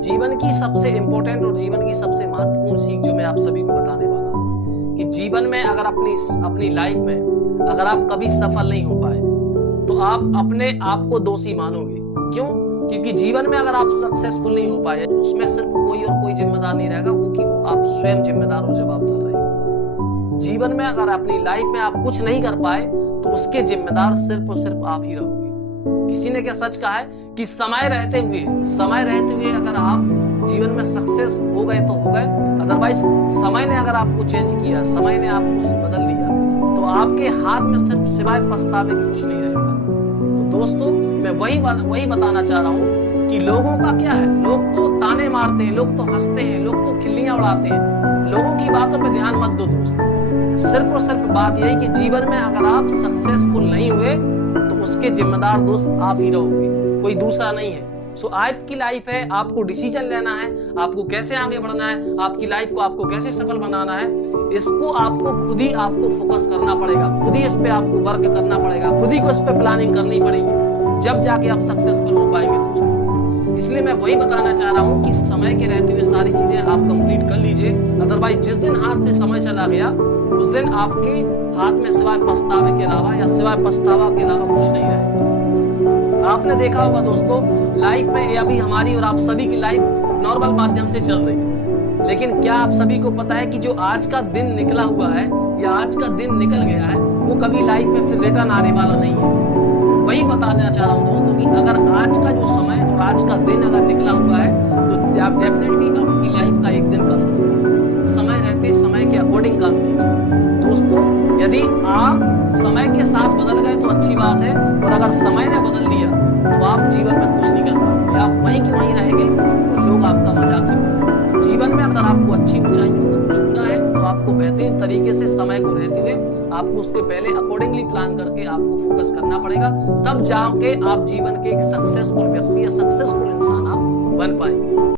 जीवन की सबसे इंपॉर्टेंट और जीवन की सबसे महत्वपूर्ण सीख जो मैं आप सभी को बताने वाला हूँ कि जीवन में अगर अपनी लाइफ में अगर आप कभी सफल नहीं हो पाए तो आप अपने आप को दोषी मानोगे। क्यों? क्योंकि जीवन में अगर आप सक्सेसफुल नहीं हो पाए उसमें सिर्फ कोई और कोई जिम्मेदार नहीं रहेगा, क्योंकि आप स्वयं जिम्मेदार और जवाबदार रहेंगे। जीवन में अगर अपनी लाइफ में आप कुछ नहीं कर पाए तो उसके जिम्मेदार सिर्फ और सिर्फ आप ही रहोगे। किसी ने क्या सच कहा है कि समय रहते हुए अगर आप जीवन में सक्सेस हो गए तो हो गए, अदरवाइज समय ने अगर आपको चेंज किया, समय ने आपको बदल दिया तो आपके हाथ में सिर्फ सिवाय पछतावे के कुछ नहीं रहेगा। तो दोस्तों, मैं वही बताना चाह रहा हूँ कि लोगों का क्या है, लोग तो ताने मारते हैं, लोग तो हंसते हैं, लोग तो खिल्लियां उड़ाते हैं। लोगों की बातों पे ध्यान मत दो दोस्त। सिर्फ और सिर्फ बात यही कि जीवन में अगर आप सक्सेसफुल नहीं हुए तो उसके जिम्मेदार दोस्त आप ही रहोगे, कोई दूसरा नहीं है। सो आपकी लाइफ है, आपको डिसीजन लेना है, आपको कैसे आगे बढ़ना है, आपकी लाइफ को आपको कैसे सफल बनाना है, इसको आपको खुद ही आपको फोकस करना पड़ेगा, खुद ही इस पे आपको वर्क करना पड़ेगा, खुद ही को इस पे प्लानिंग करनी पड़ेगी, जब जाके आप सक्सेसफुल हो पाएंगे दोस्तों। इसलिए मैं वही बताना चाह रहा हूँ कि समय के रहते हुए सारी चीजें आप कंप्लीट कर लीजिए, अदरवाइज जिस दिन हाथ से समय चला गया उस दिन आपके हाथ में सिवाय पछतावे के अलावा या सिवाय पछतावा के अलावा कुछ नहीं रहेगा। आपने देखा होगा दोस्तों, लाइफ में अभी हमारी और आप सभी की लाइफ नॉर्मल माध्यम से चल रही है, लेकिन क्या आप सभी को पता है कि जो आज का दिन निकला हुआ है या आज का दिन निकल गया है वो कभी लाइफ में फिर रिटर्न आने वाला नहीं है। वही बताना चाह रहा हूँ दोस्तों कि अगर आज का जो समय और आज का दिन अगर निकला हुआ है तो डेफिनेटली आपकी लाइफ का एक दिन कम होगा। समय रहते समय के अकॉर्डिंग काम कीजिए दोस्तों। यदि आप समय के साथ बदल गए तो अच्छी बात है, और अगर समय ने बदल दिया तो आप जीवन में कुछ नहीं कर पाएंगे, आप वहीं के वहीं रहेंगे और लोग आपका मजाक ही बनाएंगे। जीवन में अगर आपको अच्छी ऊंचाइयों को छूना है तो आपको बेहतरीन तरीके से समय को रहते हुए आपको उसके पहले अकॉर्डिंगली प्लान करके आपको फोकस करना पड़ेगा, तब जाके आप जीवन के एक सक्सेसफुल व्यक्ति या सक्सेसफुल इंसान आप बन पाएंगे।